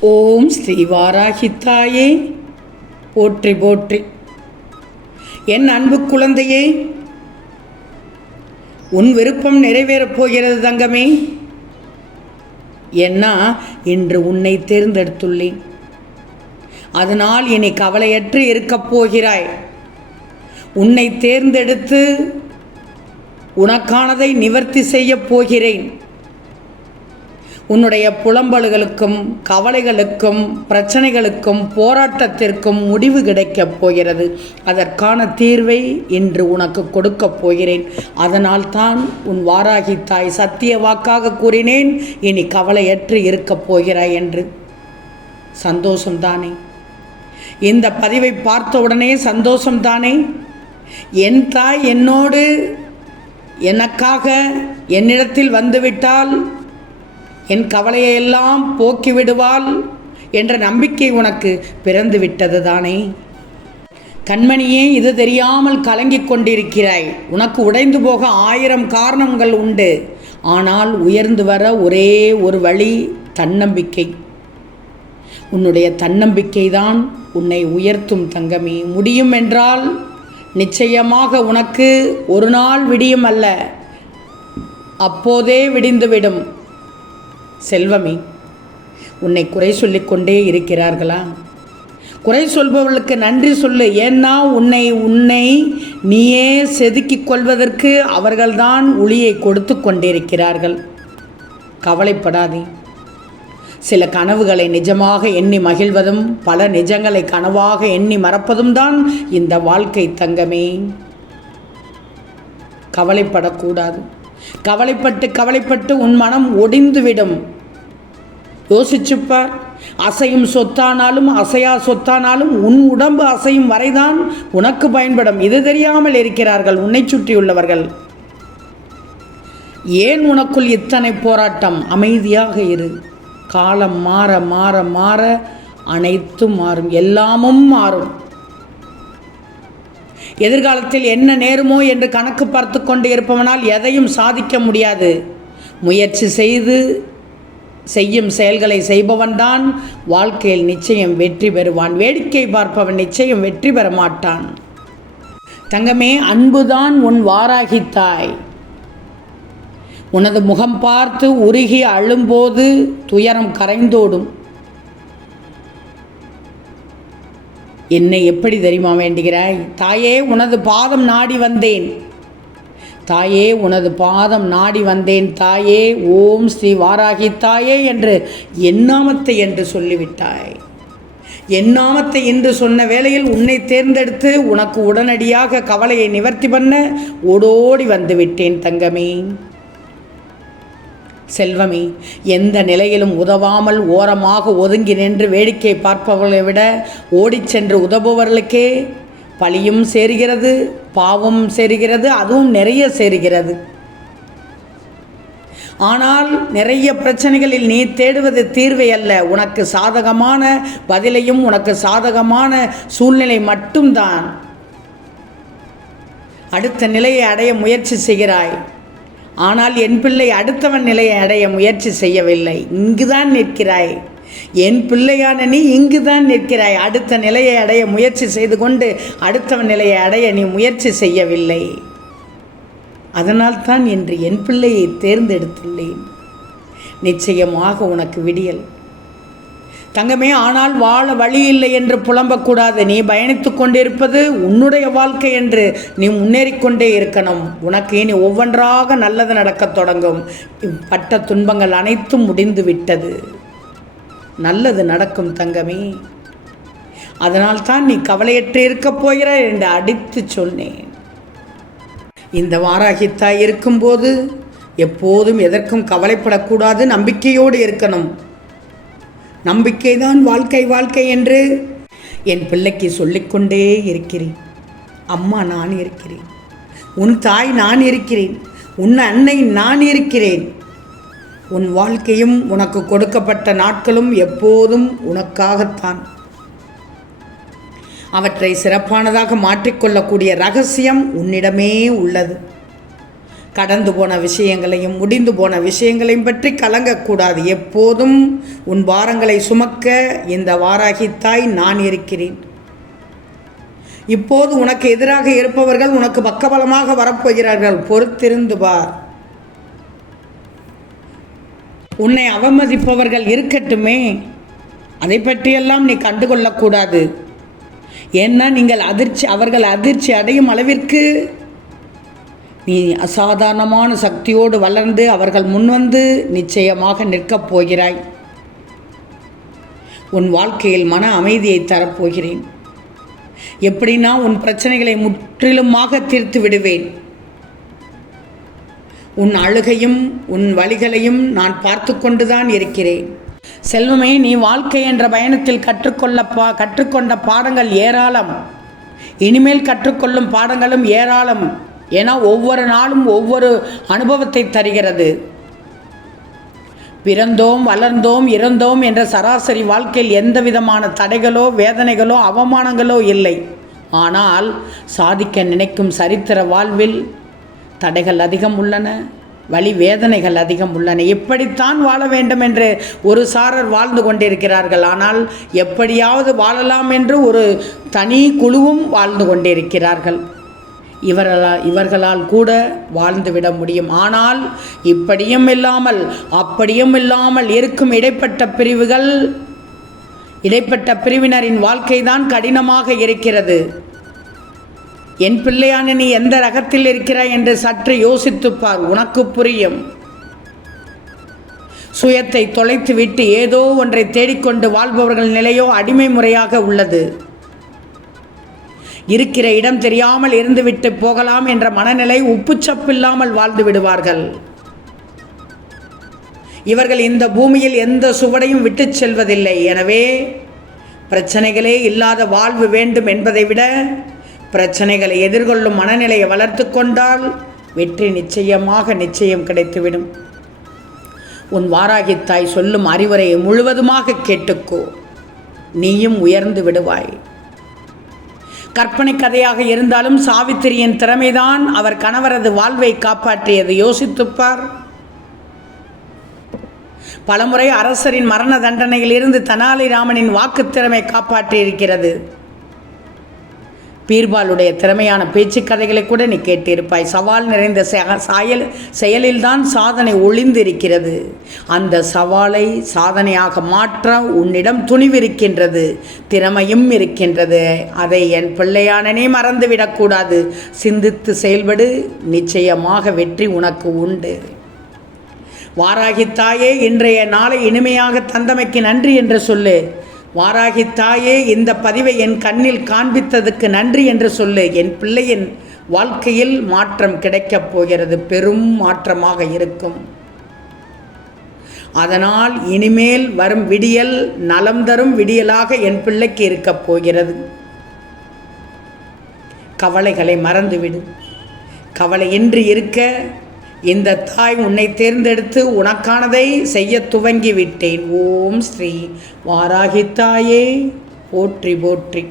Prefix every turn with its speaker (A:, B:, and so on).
A: ஓம் ஸ்ரீ வாராகித்தாயே. போற்றி போற்றி. என் அன்பு குழந்தையே உன் விருப்பம் நிறைவேறப் போகிறது தங்கமே. என்ன இன்று உன்னை தேர்ந்தெடுத்துள்ளேன். அதனால் இனி கவலையற்று இருக்கப் போகிறாய். உன்னை தேர்ந்தெடுத்து உனக்கானதை நிவர்த்தி செய்யப் போகிறேன். உன்னுடைய புலம்பல்களுக்கும் கவலைகளுக்கும் பிரச்சனைகளுக்கும் போராட்டத்திற்கும் முடிவு கிடைக்கப் போகிறது. அதற்கான தீர்வை இன்று உனக்கு கொடுக்கப் போகிறேன். அதனால் தான் உன் வாராகி தாய் சத்திய வாக்காக கூறினேன். இனி கவலையற்று இருக்கப் போகிறாய் என்று. சந்தோஷம்தானே? இந்த பதிவை பார்த்த உடனே சந்தோஷம்தானே? என் தாய் என்னோடு எனக்காக என்னிடத்தில் வந்துவிட்டால் என் கவலையை எல்லாம் என்ற நம்பிக்கை உனக்கு பிறந்து விட்டது தானே? கண்மணியே இது தெரியாமல் கலங்கிக் கொண்டிருக்கிறாய். உனக்கு உடைந்து போக ஆயிரம் காரணங்கள் உண்டு. ஆனால் உயர்ந்து வர ஒரே ஒரு வழி தன்னம்பிக்கை. உன்னுடைய தன்னம்பிக்கை தான் உன்னை உயர்த்தும் தங்கமே. முடியும் என்றால் நிச்சயமாக உனக்கு ஒரு நாள் விடியும் அல்ல. அப்போதே விடிந்துவிடும். செல்வமே உன்னை குறை சொல்லிக்கொண்டே இருக்கிறார்களா? குறை சொல்பவர்களுக்கு நன்றி சொல்லு. ஏன்னா உன்னை உன்னை நீயே செதுக்கிக் கொள்வதற்கு அவர்கள்தான் ஒளியை கொடுத்து கொண்டிருக்கிறார்கள். கவலைப்படாதே. சில கனவுகளை நிஜமாக எண்ணி மகிழ்வதும் பல நிஜங்களை கனவாக எண்ணி மறப்பதும் தான் இந்த வாழ்க்கை தங்கமே. கவலைப்படக்கூடாது. கவலைப்பட்டு கவலைப்பட்டு உன் மனம் ஒடிந்துவிடும். யோசிச்சுப்பார். அசையும் சொத்தானாலும் அசையா சொத்தானாலும் உன் உடம்பு அசையும் வரைதான் உனக்கு பயன்படும். இது தெரியாமல் இருக்கிறார்கள் உன்னை சுற்றியுள்ளவர்கள். ஏன் உனக்குள் இத்தனை போராட்டம்? அமைதியாக இரு. காலம் மாற மாற மாற அனைத்தும் மாறும். எல்லாமும் மாறும். எதிர்காலத்தில் என்ன நேருமோ என்று கணக்கு பார்த்து கொண்டு இருப்பவனால் எதையும் சாதிக்க முடியாது. முயற்சி செய்து செய்யும் செயல்களை செய்பவன்தான் வாழ்க்கையில் நிச்சயம் வெற்றி பெறுவான். வேடிக்கை பார்ப்பவன் நிச்சயம் வெற்றி பெற மாட்டான். தங்கமே அன்புதான் உன் வாராகித்தாய். உனது முகம் பார்த்து உருகி அழும்போது துயரம் கரைந்தோடும். என்னை எப்படி தெரியுமா வேண்டுகிறாய்? தாயே உனது பாதம் நாடி வந்தேன். தாயே உனது பாதம் நாடி வந்தேன். தாயே ஓம் ஸ்ரீ வாராகி தாயே என்று எண்ணாமத்தை என்று சொல்லிவிட்டாய். எண்ணாமத்தை என்று சொன்ன வேளையில் உன்னை தேர்ந்தெடுத்து உனக்கு உடனடியாக கவலையை நிவர்த்தி பண்ண ஓடோடி வந்து விட்டேன் தங்கமே. செல்வமே எந்த நிலையிலும் உதவாமல் ஓரமாக ஒதுங்கி நின்று வேடிக்கை பார்ப்பவர்களை விட ஓடிச் சென்று உதவுபவர்களுக்கே பழியும் சேருகிறது பாவம் சேருகிறது அதுவும் நிறைய சேருகிறது. ஆனால் நிறைய பிரச்சனைகளில் நீ தேடுவது தீர்வை அல்ல. உனக்கு சாதகமான பதிலையும் உனக்கு சாதகமான சூழ்நிலை மட்டும்தான். அடுத்த நிலையை அடைய முயற்சி செய்கிறாய். ஆனால் என் பிள்ளை அடுத்தவன் நிலையை அடைய முயற்சி செய்யவில்லை. இங்குதான் நிற்கிறாய். என் பிள்ளையான நீ இங்குதான் நிற்கிறாய். அடுத்த நிலையை அடைய முயற்சி செய்து கொண்டு அடுத்தவன் நிலையை அடைய நீ முயற்சி செய்யவில்லை. அதனால்தான் இன்று என் பிள்ளையை தேர்ந்தெடுத்துள்ளேன். நிச்சயமாக உனக்கு விடியல். தங்கமே ஆனால் வாழ வழி இல்லை என்று புலம்பக்கூடாது. நீ பயணித்து கொண்டிருப்பது உன்னுடைய வாழ்க்கை என்று நீ முன்னேறிக்கொண்டே இருக்கணும். உனக்கு இனி ஒவ்வொன்றாக நல்லது நடக்கத் தொடங்கும். பட்ட துன்பங்கள் அனைத்தும் முடிந்து விட்டது. நல்லது நடக்கும் தங்கமே. அதனால்தான் நீ கவலையற்று இருக்கப் போகிறாய் என்று அடித்து சொன்னேன். இந்த வாராகித்தாய் இருக்கும்போது எப்போதும் எதற்கும் கவலைப்படக்கூடாது நம்பிக்கையோடு இருக்கணும். நம்பிக்கைதான் வாழ்க்கை வாழ்க்கை என்று என் பிள்ளைக்கு சொல்லிக்கொண்டே இருக்கிறேன். அம்மா நான் இருக்கிறேன். உன் தாய் நான் இருக்கிறேன். உன் அன்னை நான் இருக்கிறேன். உன் வாழ்க்கையும் உனக்கு கொடுக்கப்பட்ட நாட்களும் எப்போதும் உனக்காகத்தான். அவற்றை சிறப்பானதாக மாற்றிக்கொள்ளக்கூடிய ரகசியம் உன்னிடமே உள்ளது. கடந்து போன விஷயங்களையும் முடிந்து போன விஷயங்களையும் பற்றி கலங்கக்கூடாது. எப்போதும் உன் பாரங்களை சுமக்க இந்த வாராகி தாய் நான் இருக்கிறேன். இப்போது உனக்கு எதிராக இருப்பவர்கள் உனக்கு பக்கபலமாக வரப்போகிறார்கள். பொறுத்திருந்து பார். உன்னை அவமதிப்பவர்கள் இருக்கட்டுமே. அதை பற்றியெல்லாம் நீ கண்டுகொள்ளக்கூடாது. ஏன்னா நீங்கள் அதிர்ச்சி அவர்கள் அதிர்ச்சி அடையும் அளவிற்கு நீ அசாதாரணமான சக்தியோடு வளர்ந்து அவர்கள் முன்வந்து நிச்சயமாக நிற்கப் போகிறாய். உன் வாழ்க்கையில் மன அமைதியை தரப்போகிறேன். எப்படின்னா உன் பிரச்சனைகளை முற்றிலுமாக தீர்த்து விடுவேன்? உன் அழுகையும் உன் வழிகளையும் நான் பார்த்து கொண்டுதான் இருக்கிறேன். செல்வமே நீ வாழ்க்கை என்ற பயணத்தில் கற்றுக்கொள்ள பா கற்றுக்கொண்ட பாடங்கள் ஏராளம். இனிமேல் கற்றுக்கொள்ளும் பாடங்களும் ஏராளம். ஏன்னா ஒவ்வொரு நாளும் ஒவ்வொரு அனுபவத்தை தருகிறது. பிறந்தோம் வளர்ந்தோம் இறந்தோம் என்ற சராசரி வாழ்க்கையில் எந்த விதமான தடைகளோ வேதனைகளோ அவமானங்களோ இல்லை. ஆனால் சாதிக்க நினைக்கும் சரித்திர வாழ்வில் தடைகள் அதிகம் உள்ளன வழி வேதனைகள் அதிகம் உள்ளன. எப்படித்தான் வாழ வேண்டும் என்று ஒரு சாரர் வாழ்ந்து கொண்டிருக்கிறார்கள். ஆனால் எப்படியாவது வாழலாம் என்று ஒரு தனி குழுவும் வாழ்ந்து கொண்டிருக்கிறார்கள். இவர்களால் இவர்களால் கூட வாழ்ந்துவிட முடியும். ஆனால் இப்படியும் இல்லாமல் அப்படியும் இல்லாமல் இருக்கும் இடைப்பட்ட பிரிவுகள் இடைப்பட்ட பிரிவினரின் வாழ்க்கைதான் கடினமாக இருக்கிறது. என் பிள்ளையான நீ எந்த ரகத்தில் இருக்கிறாய் என்று சற்று யோசித்துப்பார் உனக்கு புரியும். சுயத்தை தொலைத்துவிட்டு ஏதோ ஒன்றை தேடிக்கொண்டு வாழ்பவர்கள் நிலையோ அடிமை முறையாக உள்ளது. இருக்கிற இடம் தெரியாமல் இருந்துவிட்டு போகலாம் என்ற மனநிலை உப்புச்சப்பில்லாமல் வாழ்ந்து விடுவார்கள். இவர்கள் இந்த பூமியில் எந்த சுவடையும் விட்டுச் செல்வதில்லை. எனவே பிரச்சனைகளே இல்லாத வாழ்வு வேண்டும் என்பதை விட பிரச்சனைகளை எதிர்கொள்ளும் மனநிலையை வளர்த்து கொண்டால் வெற்றி நிச்சயமாக நிச்சயம் கிடைத்துவிடும். உன் வாராகித்தாய் சொல்லும் அறிவுரையை முழுவதுமாக கேட்டுக்கோ. நீயும் உயர்ந்து விடுவாய். கற்பனை கதையாக இருந்தாலும் சாவித்திரியின் திறமைதான் அவர் கணவரது வாழ்வை காப்பாற்றியது. யோசித்துப்பார். பலமுறை அரசரின் மரண தண்டனையில் இருந்து தெனாலிராமனின் வாக்குத் திறமை காப்பாற்றியிருக்கிறது. பீர்பாலுடைய திறமையான பேச்சு கதைகளை கூட நீ கேட்டிருப்பாய். சவால் நிறைந்த செயல் செயலில்தான் சாதனை ஒளிந்திருக்கிறது. அந்த சவாலை சாதனையாக மாற்ற உன்னிடம் துணிவிருக்கின்றது திறமையும் இருக்கின்றது. அதை என் பிள்ளையானனே மறந்துவிடக்கூடாது சிந்தித்து செயல்படு நிச்சயமாக வெற்றி உனக்கு உண்டு. வாராகி தாயே இன்றைய நாளை இனிமையாக தந்தமைக்கு நன்றி என்று சொல்லு. வாராகி தாயே இந்த பதிவை என் கண்ணில் காண்பித்ததுக்கு நன்றி என்று சொல்லு. என் பிள்ளையின் வாழ்க்கையில் மாற்றம் கிடைக்கப் போகிறது. பெரும் மாற்றமாக இருக்கும். அதனால் இனிமேல் வரும் விடியல் நலம் தரும் விடியலாக என் பிள்ளைக்கு இருக்கப் போகிறது. கவலைகளை மறந்துவிடு. கவலையின்றி இருக்க இந்த தாய் உன்னை தேர்ந்தெடுத்து உனக்கானதை செய்ய துவங்கி விட்டேன் ஓம் ஸ்ரீ வாராகி தாயே போற்றி போற்றி.